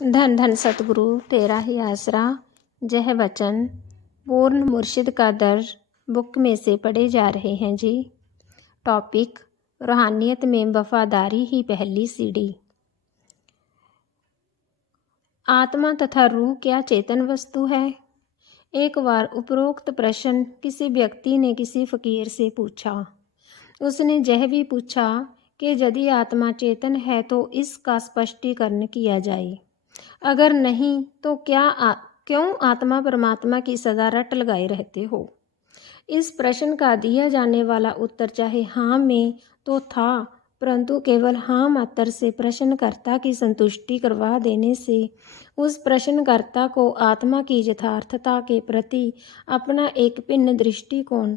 धन धन सतगुरु तेरा ही आसरा। यह वचन पूर्ण मुर्शिद का दर बुक में से पढ़े जा रहे हैं जी। टॉपिक रूहानियत में वफादारी ही पहली सीढ़ी। आत्मा तथा रूह क्या चेतन वस्तु है? एक बार उपरोक्त प्रश्न किसी व्यक्ति ने किसी फकीर से पूछा। उसने यह भी पूछा कि यदि आत्मा चेतन है तो इसका स्पष्टीकरण किया जाए, अगर नहीं तो क्यों आत्मा परमात्मा की सदा रट लगाए रहते हो? इस प्रश्न का दिया जाने वाला उत्तर चाहे हाँ में तो था, परंतु केवल हाँ मात्र से प्रश्नकर्ता की संतुष्टि करवा देने से उस प्रश्नकर्ता को आत्मा की यथार्थता के प्रति अपना एक भिन्न दृष्टिकोण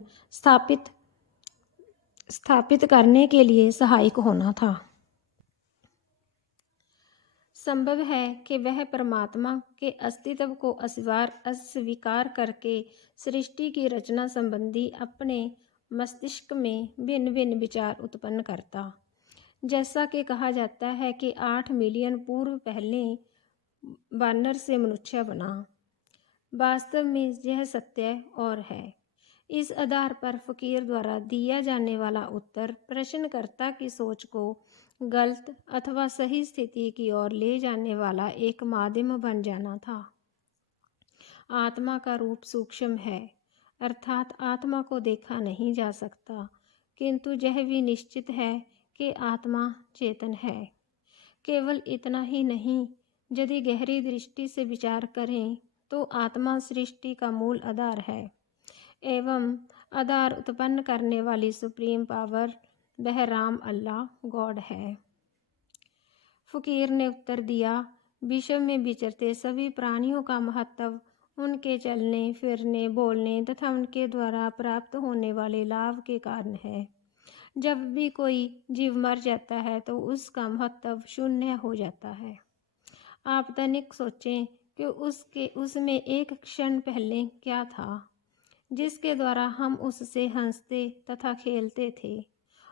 स्थापित करने के लिए सहायक होना था। संभव है कि वह परमात्मा के अस्तित्व को अस्वीकार करके सृष्टि की रचना संबंधी अपने मस्तिष्क में भिन्न भिन्न विचार उत्पन्न करता। जैसा कि कहा जाता है कि 8 मिलियन पूर्व पहले वानर से मनुष्य बना। वास्तव में यह सत्य और है। इस आधार पर फकीर द्वारा दिया जाने वाला उत्तर प्रश्नकर्ता की सोच को गलत अथवा सही स्थिति की ओर ले जाने वाला एक माध्यम बन जाना था। आत्मा का रूप सूक्ष्म है, अर्थात आत्मा को देखा नहीं जा सकता, किंतु यह भी निश्चित है कि आत्मा चेतन है। केवल इतना ही नहीं, यदि गहरी दृष्टि से विचार करें तो आत्मा सृष्टि का मूल आधार है एवं आधार उत्पन्न करने वाली सुप्रीम पावर वह राम अल्लाह गॉड है। फकीर ने उत्तर दिया, विश्व में विचरते सभी प्राणियों का महत्व उनके चलने फिरने बोलने तथा उनके द्वारा प्राप्त होने वाले लाभ के कारण है। जब भी कोई जीव मर जाता है तो उसका महत्व शून्य हो जाता है। आप तनिक सोचें कि उसमें एक क्षण पहले क्या था जिसके द्वारा हम उससे हंसते तथा खेलते थे,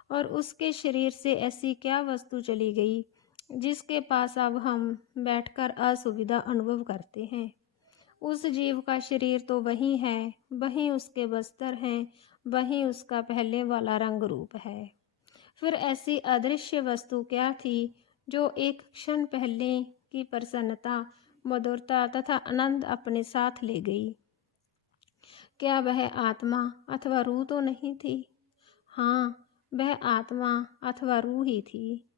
और उसके शरीर से ऐसी क्या वस्तु चली गई जिसके पास अब हम बैठकर असुविधा अनुभव करते हैं। उस जीव का शरीर तो वही है, वही उसके बस्तर हैं, वही उसका पहले वाला रंग रूप है। फिर ऐसी अदृश्य वस्तु क्या थी जो एक क्षण पहले की प्रसन्नता, मधुरता तथा आनंद अपने साथ ले गई? क्या वह आत्मा अथवा रूह तो नहीं थी? हाँ, वह आत्मा अथवा रूह ही थी।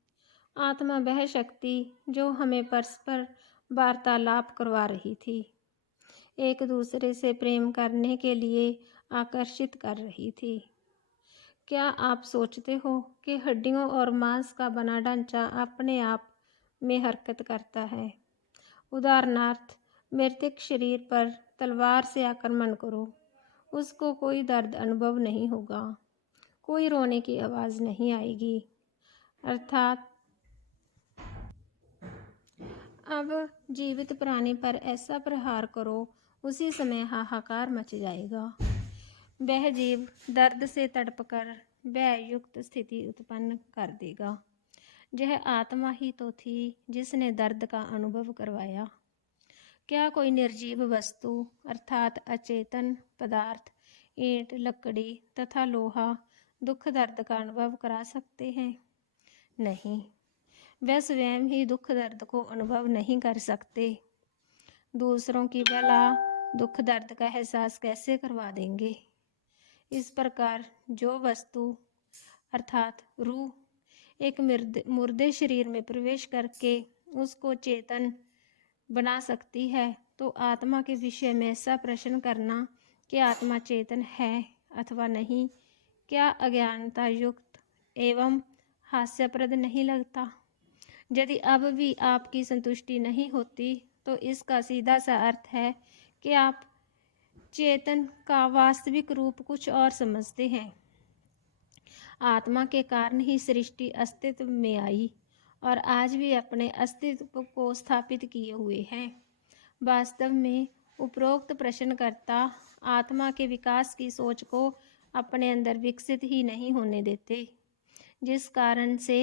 आत्मा वह शक्ति जो हमें परस्पर वार्तालाप करवा रही थी, एक दूसरे से प्रेम करने के लिए आकर्षित कर रही थी। क्या आप सोचते हो कि हड्डियों और मांस का बना ढांचा अपने आप में हरकत करता है? उदाहरणार्थ, मृतक शरीर पर तलवार से आक्रमण करो, उसको कोई दर्द अनुभव नहीं होगा, कोई रोने की आवाज़ नहीं आएगी। अर्थात अब जीवित प्राणी पर ऐसा प्रहार करो, उसी समय हाहाकार मच जाएगा। वह जीव दर्द से तड़पकर भययुक्त स्थिति उत्पन्न कर देगा। यह आत्मा ही तो थी जिसने दर्द का अनुभव करवाया। क्या कोई निर्जीव वस्तु अर्थात अचेतन पदार्थ, ईंट, लकड़ी तथा लोहा दुख दर्द का अनुभव करा सकते हैं? नहीं, वे स्वयं ही दुख दर्द को अनुभव नहीं कर सकते। दूसरों की भला दुख दर्द का एहसास कैसे करवा देंगे? इस प्रकार जो वस्तु अर्थात रूह एक मुर्दे शरीर में प्रवेश करके उसको चेतन बना सकती है, तो आत्मा के विषय में ऐसा प्रश्न करना कि आत्मा चेतन है अथवा नहीं, क्या अज्ञानता युक्त एवं हास्यप्रद नहीं लगता? यदि अब भी आपकी संतुष्टि नहीं होती तो इसका सीधा सा अर्थ है कि आप चेतन का वास्तविक रूप कुछ और समझते हैं। आत्मा के कारण ही सृष्टि अस्तित्व में आई और आज भी अपने अस्तित्व को स्थापित किए हुए हैं। वास्तव में उपरोक्त प्रश्नकर्ता आत्मा के विकास की सोच को अपने अंदर विकसित ही नहीं होने देते, जिस कारण से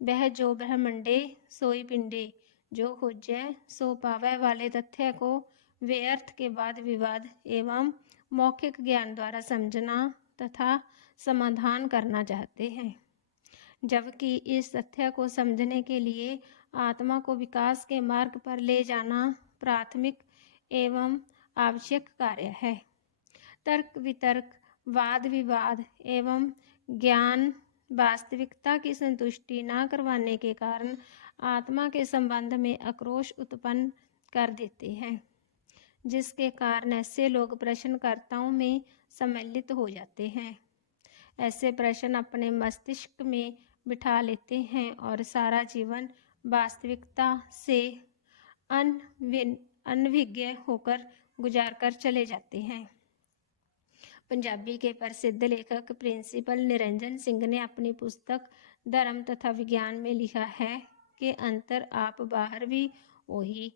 वह जो ब्रह्मंडे सोई पिंडे जो खोजे सो पावे वाले तथ्य को वे अर्थ के बाद विवाद एवं मौखिक ज्ञान द्वारा समझना तथा समाधान करना चाहते हैं, जबकि इस तथ्य को समझने के लिए आत्मा को विकास के मार्ग पर ले जाना प्राथमिक एवं आवश्यक कार्य है। तर्क वितर्क, वाद विवाद एवं ज्ञान वास्तविकता की संतुष्टि न करवाने के कारण आत्मा के संबंध में आक्रोश उत्पन्न कर देते हैं, जिसके कारण ऐसे लोग प्रश्नकर्ताओं में सम्मिलित हो जाते हैं। ऐसे प्रश्न अपने मस्तिष्क में बिठा लेते हैं और सारा जीवन वास्तविकता से अनभिज्ञ होकर गुजार कर चले जाते हैं। पंजाबी के प्रसिद्ध लेखक प्रिंसिपल निरंजन सिंह ने अपनी पुस्तक धर्म तथा विज्ञान में लिखा है कि अंतर आप बाहर भी ओही,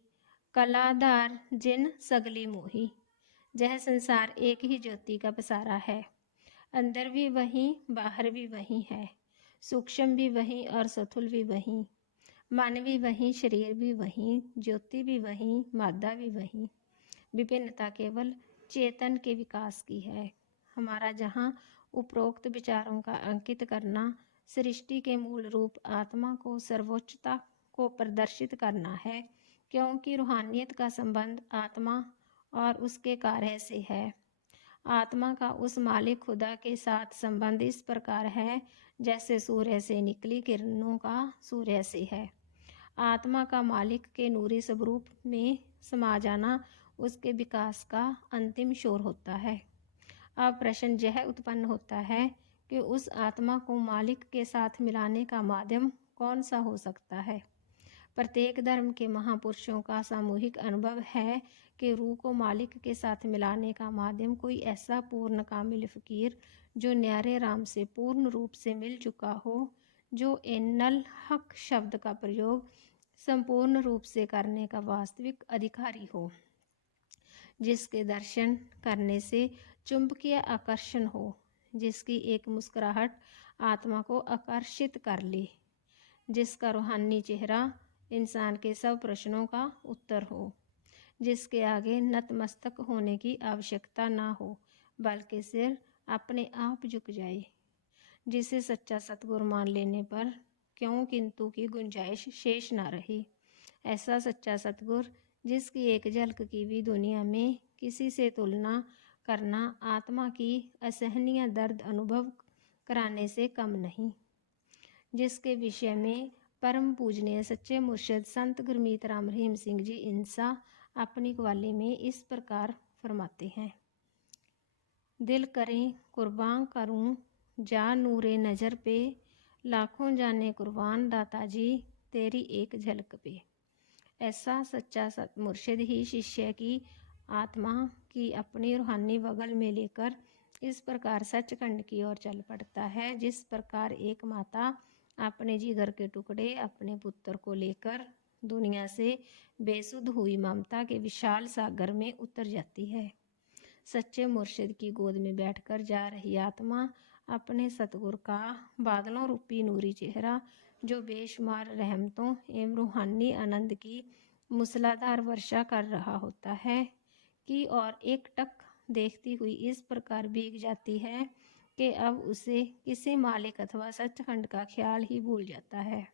कलाधार जिन सगली मोही। यह संसार एक ही ज्योति का पसारा है, अंदर भी वही बाहर भी वही है, सूक्ष्म भी वही और स्थूल भी वही, मन भी वही शरीर भी वही, ज्योति भी वही मादा भी वही। विभिन्नता केवल चेतन के विकास की है। हमारा जहाँ उपरोक्त विचारों का अंकित करना सृष्टि के मूल रूप आत्मा को सर्वोच्चता को प्रदर्शित करना है, क्योंकि रूहानियत का संबंध आत्मा और उसके कार्य से है। आत्मा का उस मालिक खुदा के साथ संबंध इस प्रकार है जैसे सूर्य से निकली किरणों का सूर्य से है। आत्मा का मालिक के नूरी स्वरूप में समा जाना उसके विकास का अंतिम शोर होता है। अब प्रश्न यह उत्पन्न होता है कि उस आत्मा को मालिक के साथ मिलाने का माध्यम कौन सा हो सकता है। प्रत्येक धर्म के महापुरुषों का सामूहिक अनुभव है कि रूह को मालिक के साथ मिलाने का माध्यम कोई ऐसा पूर्ण कामिल फकीर जो न्यारे राम से पूर्ण रूप से मिल चुका हो, जो एनल हक शब्द का प्रयोग संपूर्ण रूप से करने का वास्तविक अधिकारी हो, जिसके दर्शन करने से चुंबकीय आकर्षण हो, जिसकी एक मुस्कुराहट आत्मा को आकर्षित कर ले, जिसका रूहानी चेहरा इंसान के सब प्रश्नों का उत्तर हो, जिसके आगे नतमस्तक होने की आवश्यकता ना हो बल्कि सिर अपने आप झुक जाए, जिसे सच्चा सतगुरु मान लेने पर क्यों किंतु की गुंजाइश शेष ना रही। ऐसा सच्चा सतगुरु जिसकी एक झलक की भी दुनिया में किसी से तुलना करना आत्मा की असहनीय दर्द अनुभव कराने से कम नहीं, जिसके विषय में परम पूजनीय सच्चे मुर्शद संत गुरमीत राम रहीम सिंह जी इंसा अपनी कवाली में इस प्रकार फरमाते हैं। दिल करें कुर्बान करूं जा नूरे नज़र पे, लाखों जाने कुर्बान दाता जी तेरी एक झलक पे। ऐसा सच्चा मुर्शिद ही शिष्य की आत्मा की अपनी रूहानी बगल में लेकर इस प्रकार सचखंड की ओर चल पड़ता है, जिस प्रकार एक माता अपने जिगर के टुकड़े अपने पुत्र को लेकर दुनिया से बेसुध हुई ममता के विशाल सागर में उतर जाती है। सच्चे मुर्शिद की गोद में बैठकर जा रही आत्मा अपने सतगुर का बादलों रूपी नूरी चेहरा, जो बेशुमार रहमतों एवं रूहानी आनंद की मूसलाधार वर्षा कर रहा होता है, की और एकटक देखती हुई इस प्रकार भीग जाती है कि अब उसे किसी मालिक अथवा सचखंड का ख्याल ही भूल जाता है।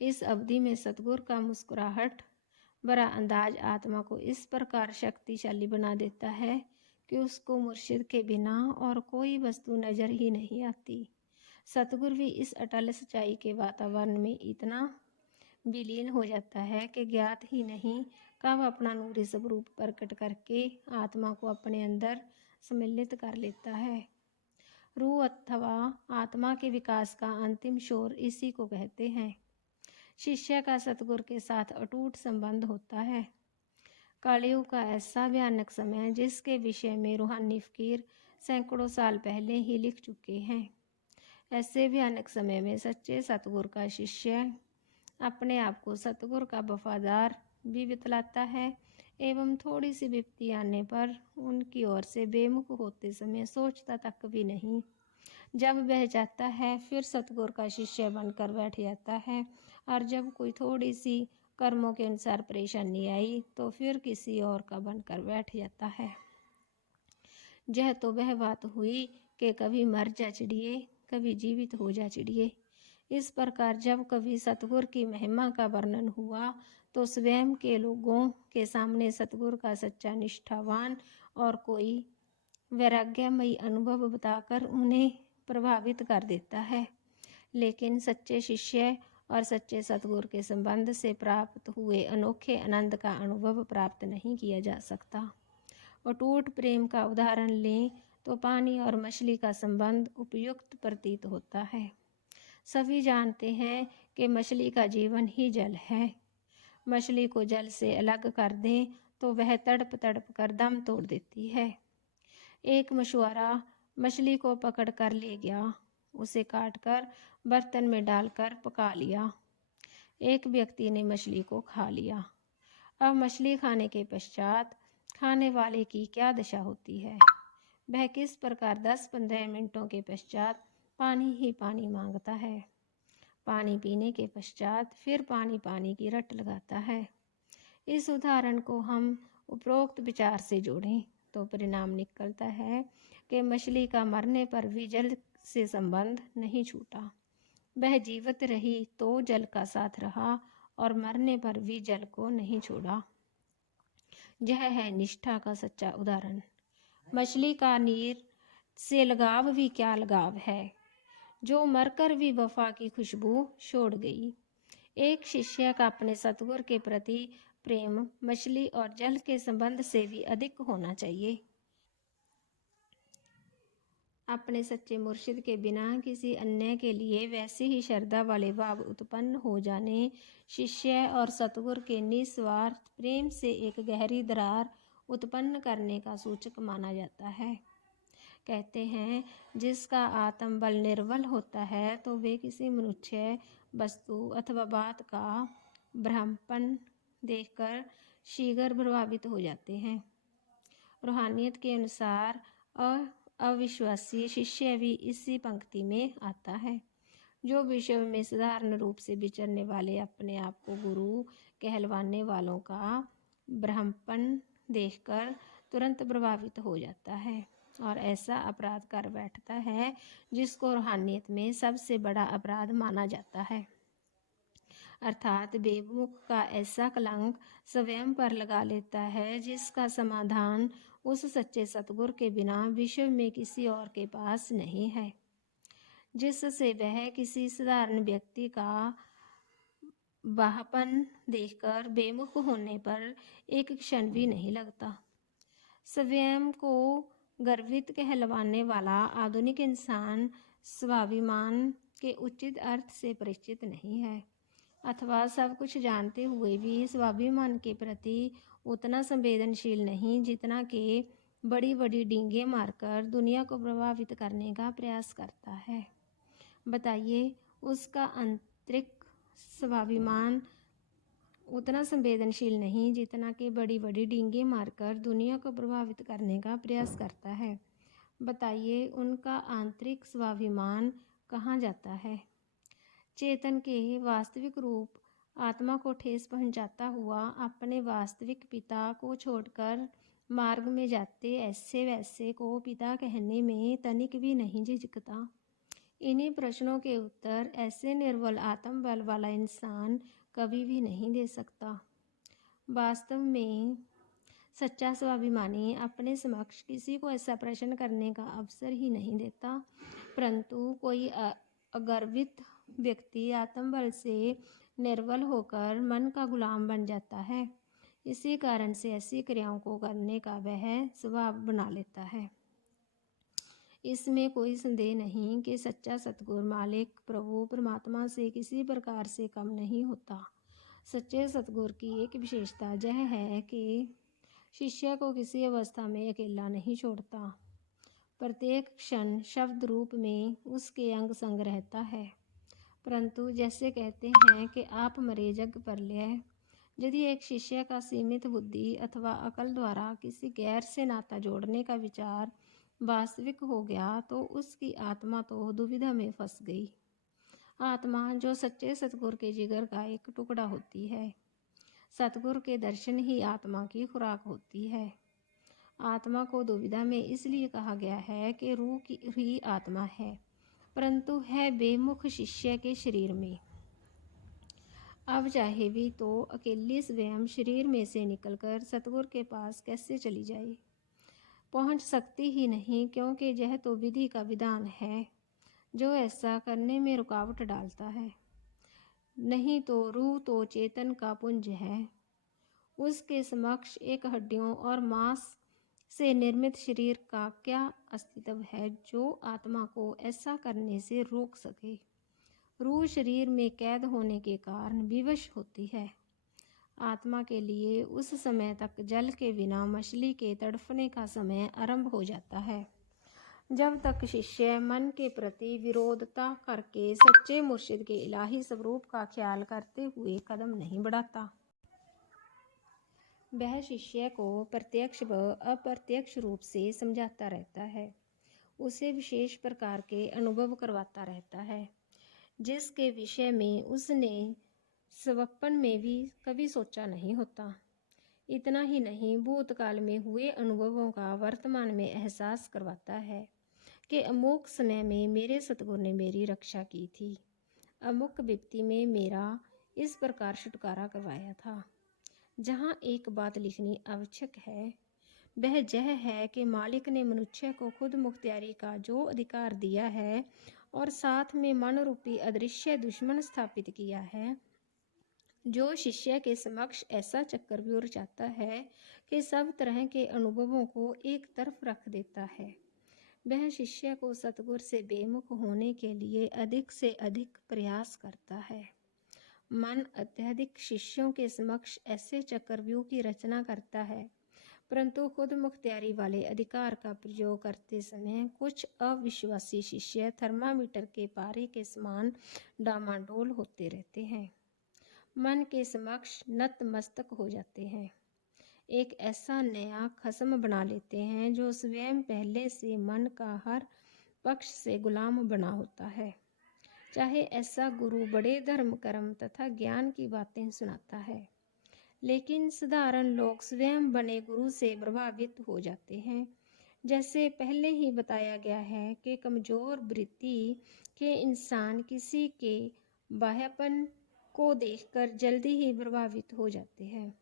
इस अवधि में सतगुर का मुस्कुराहट बड़ा अंदाज आत्मा को इस प्रकार शक्तिशाली बना देता है कि उसको मुर्शिद के बिना और कोई वस्तु नजर ही नहीं आती। सतगुर भी इस अटल सच्चाई के वातावरण में इतना विलीन हो जाता है कि ज्ञात ही नहीं कब अपना नूरी स्वरूप प्रकट करके आत्मा को अपने अंदर सम्मिलित कर लेता है। रूह अथवा आत्मा के विकास का अंतिम शोर इसी को कहते हैं। शिष्य का सतगुरु के साथ अटूट संबंध होता है। कलयुग का ऐसा भयानक समय जिसके विषय में रूहानी फकीर सैकड़ों साल पहले ही लिख चुके हैं। ऐसे भयानक समय में सच्चे सतगुरु का शिष्य अपने आप को सतगुरु का वफादार भी बतलाता है एवं थोड़ी सी विपत्ति आने पर उनकी ओर से बेमुख होते समय सोचता तक भी नहीं। जब वह जाता है फिर सतगुरु का शिष्य बनकर बैठ जाता है और जब कोई थोड़ी सी कर्मों के अनुसार परेशानी आई तो फिर किसी और का बनकर बैठ जाता है। यह तो वह बात हुई कि कभी मर जा चिड़िए, कभी जीवित हो जा चिड़िए। इस प्रकार जब कभी सतगुरु की महिमा का वर्णन हुआ तो स्वयं के लोगों के सामने सतगुरु का सच्चा निष्ठावान और कोई वैराग्यमयी अनुभव बताकर उन्हें प्रभावित कर देता है। लेकिन सच्चे शिष्य और सच्चे सतगुरु के संबंध से प्राप्त हुए अनोखे आनंद का अनुभव प्राप्त नहीं किया जा सकता। अटूट प्रेम का उदाहरण लें तो पानी और मछली का संबंध उपयुक्त प्रतीत होता है। सभी जानते हैं कि मछली का जीवन ही जल है। मछली को जल से अलग कर दें तो वह तड़प तड़प कर दम तोड़ देती है। एक मछुआरा मछली को पकड़ कर ले गया, उसे काटकर बर्तन में डालकर पका लिया। एक व्यक्ति ने मछली को खा लिया। अब मछली खाने के पश्चात खाने वाले की क्या दशा होती है? वह किस प्रकार 10-15 मिनटों के पश्चात पानी ही पानी मांगता है। पानी पीने के पश्चात फिर पानी पानी की रट लगाता है। इस उदाहरण को हम उपरोक्त विचार से जोड़ें तो परिणाम निकलता है कि मछली का मरने पर भी जल से संबंध नहीं छूटा। वह जीवित रही तो जल का साथ रहा और मरने पर भी जल को नहीं छोड़ा। यह है निष्ठा का सच्चा उदाहरण। मछली का नीर से लगाव भी क्या लगाव है, जो मरकर भी वफा की खुशबू छोड़ गई। एक शिष्य का अपने सतगुरु के प्रति प्रेम मछली और जल के संबंध से भी अधिक होना चाहिए। अपने सच्चे मुर्शिद के बिना किसी अन्य के लिए वैसी ही श्रद्धा वाले भाव उत्पन्न हो जाने शिष्य और सतगुरु के निस्वार्थ प्रेम से एक गहरी दरार उत्पन्न करने का सूचक माना जाता है। कहते हैं जिसका आत्म बल निर्बल होता है तो वे किसी मनुष्य, वस्तु अथवा बात का भ्रमपन देखकर शीघ्र प्रभावित हो जाते हैं। रूहानियत के अनुसार अविश्वासी शिष्य भी इसी पंक्ति में आता है, जो विश्व में साधारण रूप से विचरने वाले अपने आप को गुरु कहलवाने वालों का भ्रमपन देखकर तुरंत प्रभावित हो जाता है और ऐसा अपराध कर बैठता है जिसको रूहानियत में सबसे बड़ा अपराध माना जाता है। अर्थात बेमुख का ऐसा कलंक स्वयं पर लगा लेता है जिसका समाधान उस सच्चे सतगुरु के बिना विश्व में किसी और के पास नहीं है, जिससे वह किसी साधारण व्यक्ति का बाहपन देखकर बेमुख होने पर एक क्षण भी नहीं लगता। स्वयं को गर्वित कहलवाने वाला आधुनिक इंसान स्वाभिमान के उचित अर्थ से परिचित नहीं है, अथवा सब कुछ जानते हुए भी स्वाभिमान के प्रति उतना संवेदनशील नहीं जितना कि बड़ी बड़ी डींगे मारकर दुनिया को प्रभावित करने का प्रयास करता है। बताइए, उसका आंतरिक स्वाभिमान उतना संवेदनशील नहीं जितना कि बड़ी बड़ी डींगे मारकर दुनिया को प्रभावित करने का प्रयास करता है। बताइए, उनका आंतरिक स्वाभिमान कहाँ जाता है? चेतन के वास्तविक रूप आत्मा को ठेस पहुंचाता हुआ अपने वास्तविक पिता को छोड़कर मार्ग में जाते ऐसे वैसे को पिता कहने में तनिक भी नहीं झिझकता। इन्हीं प्रश्नों के उत्तर ऐसे निर्बल आत्मबल वाला इंसान कभी भी नहीं दे सकता। वास्तव में सच्चा स्वाभिमानी अपने समक्ष किसी को ऐसा प्रश्न करने का अवसर ही नहीं देता, परंतु कोई अगर्वित व्यक्ति आत्मबल से निर्बल होकर मन का गुलाम बन जाता है। इसी कारण से ऐसी क्रियाओं को करने का वह स्वभाव बना लेता है। इसमें कोई संदेह नहीं कि सच्चा सतगुरु मालिक प्रभु परमात्मा से किसी प्रकार से कम नहीं होता। सच्चे सतगुरु की एक विशेषता यह है कि शिष्य को किसी अवस्था में अकेला नहीं छोड़ता, प्रत्येक क्षण शब्द रूप में उसके अंग संग रहता है। परंतु जैसे कहते हैं कि आप मरे जग पर ले, यदि एक शिष्य का सीमित बुद्धि अथवा अकल द्वारा किसी गैर से नाता जोड़ने का विचार वास्तविक हो गया तो उसकी आत्मा तो दुविधा में फंस गई। आत्मा जो सच्चे सतगुरु के जिगर का एक टुकड़ा होती है, सतगुरु के दर्शन ही आत्मा की खुराक होती है। आत्मा को दुविधा में इसलिए कहा गया है कि रूह की ही आत्मा है, परंतु है बेमुख शिष्य के शरीर में। अब चाहे भी तो अकेली स्वयं शरीर में से निकलकर सतगुरु के पास कैसे चली जाए? पहुंच सकती ही नहीं, क्योंकि यह तो विधि का विधान है जो ऐसा करने में रुकावट डालता है। नहीं तो रूह तो चेतन का पुंज है, उसके समक्ष एक हड्डियों और मांस से निर्मित शरीर का क्या अस्तित्व है जो आत्मा को ऐसा करने से रोक सके? रूह शरीर में कैद होने के कारण विवश होती है। आत्मा के लिए उस समय तक जल के बिना मछली के तड़फने का समय आरंभ हो जाता है, जब तक शिष्य मन के प्रति विरोधता करके सच्चे मुर्शिद के इलाही स्वरूप का ख्याल करते हुए कदम नहीं बढ़ाता। वह शिष्य को प्रत्यक्ष व अप्रत्यक्ष रूप से समझाता रहता है, उसे विशेष प्रकार के अनुभव करवाता रहता है जिसके विषय में उसने स्वप्न में भी कभी सोचा नहीं होता। इतना ही नहीं, भूतकाल में हुए अनुभवों का वर्तमान में एहसास करवाता है कि अमुक समय में मेरे सतगुरु ने मेरी रक्षा की थी, अमुक विपत्ति में मेरा इस प्रकार छुटकारा करवाया था। जहाँ एक बात लिखनी आवश्यक है वह यह है कि मालिक ने मनुष्य को खुद मुख्तियारी का जो अधिकार दिया है और साथ में मन रूपी अदृश्य दुश्मन स्थापित किया है, जो शिष्य के समक्ष ऐसा चक्रव्यूह रचाता है कि सब तरह के अनुभवों को एक तरफ रख देता है, वह शिष्य को सतगुरु से बेमुख होने के लिए अधिक से अधिक प्रयास करता है। मन अत्यधिक शिष्यों के समक्ष ऐसे चक्रव्यूह की रचना करता है, परंतु खुद मुख्तियारी वाले अधिकार का प्रयोग करते समय कुछ अविश्वासी शिष्य थर्मामीटर के पारे के समान डामाडोल होते रहते हैं, मन के समक्ष नतमस्तक हो जाते हैं, एक ऐसा नया खस्म बना लेते हैं जो स्वयं पहले से मन का हर पक्ष से गुलाम बना होता है। चाहे ऐसा गुरु बड़े धर्म कर्म तथा ज्ञान की बातें सुनाता है, लेकिन साधारण लोग स्वयं बने गुरु से प्रभावित हो जाते हैं। जैसे पहले ही बताया गया है कि कमजोर वृत्ति के इंसान किसी के बाह्यपन को देखकर जल्दी ही प्रभावित हो जाते हैं,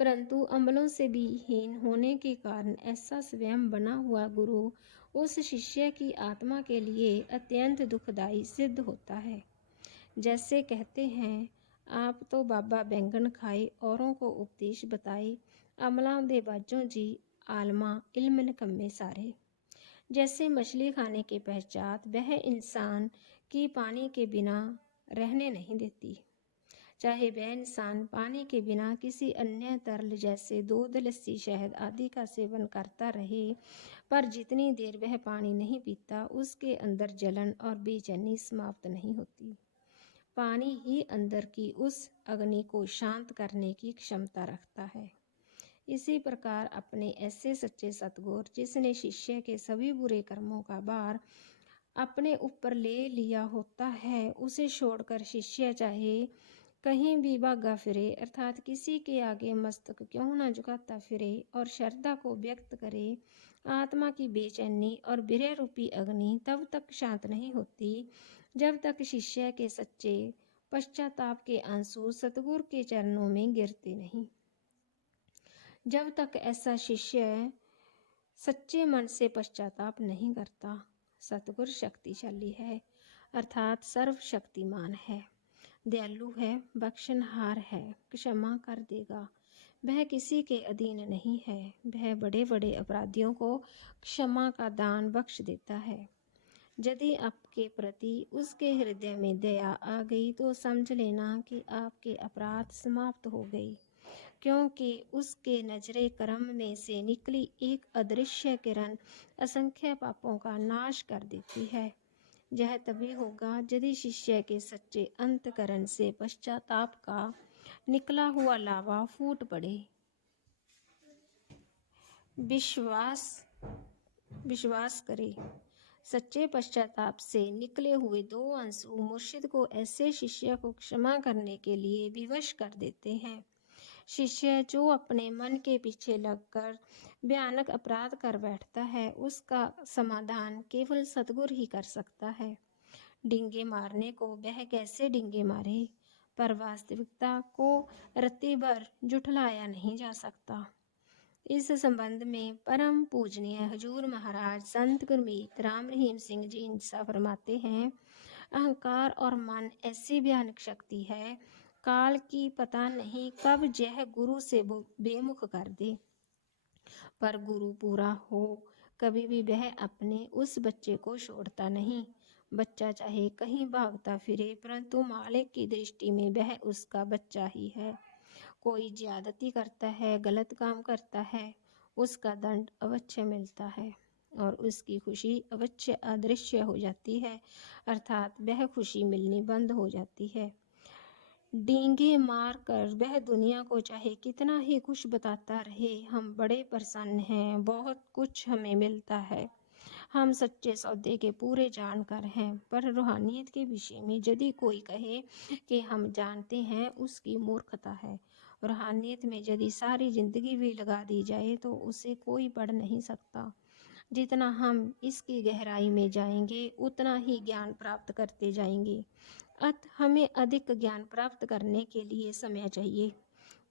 परंतु अमलों से भी हीन होने के कारण ऐसा स्वयं बना हुआ गुरु उस शिष्य की आत्मा के लिए अत्यंत दुखदायी सिद्ध होता है। जैसे कहते हैं, आप तो बाबा बैंगन खाए औरों को उपदेश बताए, अमला दे बाजों जी आलमा इल्म निकम्मे सारे। जैसे मछली खाने के पश्चात वह इंसान की पानी के बिना रहने नहीं देती, चाहे वह इंसान पानी के बिना किसी अन्य तरल जैसे दूध लस्सी शहद आदि का सेवन करता रहे, पर जितनी देर वह पानी नहीं पीता उसके अंदर जलन और बेचैनी समाप्त नहीं होती। पानी ही अंदर की उस अग्नि को शांत करने की क्षमता रखता है। इसी प्रकार अपने ऐसे सच्चे सतगुरु जिसने शिष्य के सभी बुरे कर्मों का भार अपने ऊपर ले लिया होता है, उसे छोड़कर शिष्य चाहे कहीं भी भागा फिरे, अर्थात किसी के आगे मस्तक क्यों न झुकाता फिरे और श्रद्धा को व्यक्त करे, आत्मा की बेचैनी और विरह रूपी अग्नि तब तक शांत नहीं होती जब तक शिष्य के सच्चे पश्चाताप के आंसू सतगुरु के चरणों में गिरते नहीं। जब तक ऐसा शिष्य सच्चे मन से पश्चाताप नहीं करता, सतगुरु शक्तिशाली है, अर्थात सर्वशक्तिमान है, दयालु है, बख्शनहार है, क्षमा कर देगा। वह किसी के अधीन नहीं है, वह बड़े बड़े अपराधियों को क्षमा का दान बख्श देता है। यदि आपके प्रति उसके हृदय में दया आ गई तो समझ लेना कि आपके अपराध समाप्त हो गए, क्योंकि उसके नजरे करम में से निकली एक अदृश्य किरण असंख्य पापों का नाश कर देती है। यह तभी होगा यदि शिष्य के सच्चे अंतकरण से पश्चाताप का निकला हुआ लावा फूट पड़े। विश्वास करे, सच्चे पश्चाताप से निकले हुए दो आंसू मुर्शिद को ऐसे शिष्य को क्षमा करने के लिए विवश कर देते हैं। शिष्य जो अपने मन के पीछे लगकर भयानक अपराध कर बैठता है, उसका समाधान केवल सतगुरु ही कर सकता है। डींगे मारने को वह कैसे डींगे मारे, पर वास्तविकता को रत्ती भर जुठलाया नहीं जा सकता। इस संबंध में परम पूजनीय हजूर महाराज संत गुरमीत राम रहीम सिंह जी इंसा फरमाते हैं, अहंकार और मन ऐसी भयानक शक्ति है, काल की पता नहीं कब यह गुरु से बेमुख कर दे। पर गुरु पूरा हो, कभी भी वह अपने उस बच्चे को छोड़ता नहीं। बच्चा चाहे कहीं भागता फिरे, परंतु मालिक की दृष्टि में वह उसका बच्चा ही है। कोई ज्यादती करता है, गलत काम करता है, उसका दंड अवश्य मिलता है और उसकी खुशी अवश्य अदृश्य हो जाती है, अर्थात वह खुशी मिलनी बंद हो जाती है। डींगे मार कर वह दुनिया को चाहे कितना ही कुछ बताता रहे, हम बड़े प्रसन्न हैं, बहुत कुछ हमें मिलता है, हम सच्चे सौदे के पूरे जानकार हैं। पर रूहानियत के विषय में यदि कोई कहे कि हम जानते हैं, उसकी मूर्खता है। रूहानियत में यदि सारी जिंदगी भी लगा दी जाए तो उसे कोई पढ़ नहीं सकता। जितना हम इसकी गहराई में जाएंगे, उतना ही ज्ञान प्राप्त करते जाएंगे। अतः हमें अधिक ज्ञान प्राप्त करने के लिए समय चाहिए।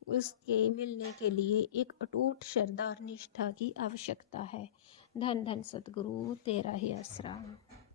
उसके मिलने के लिए एक अटूट श्रद्धा और निष्ठा की आवश्यकता है। धन धन सतगुरु तेरा ही आसरा।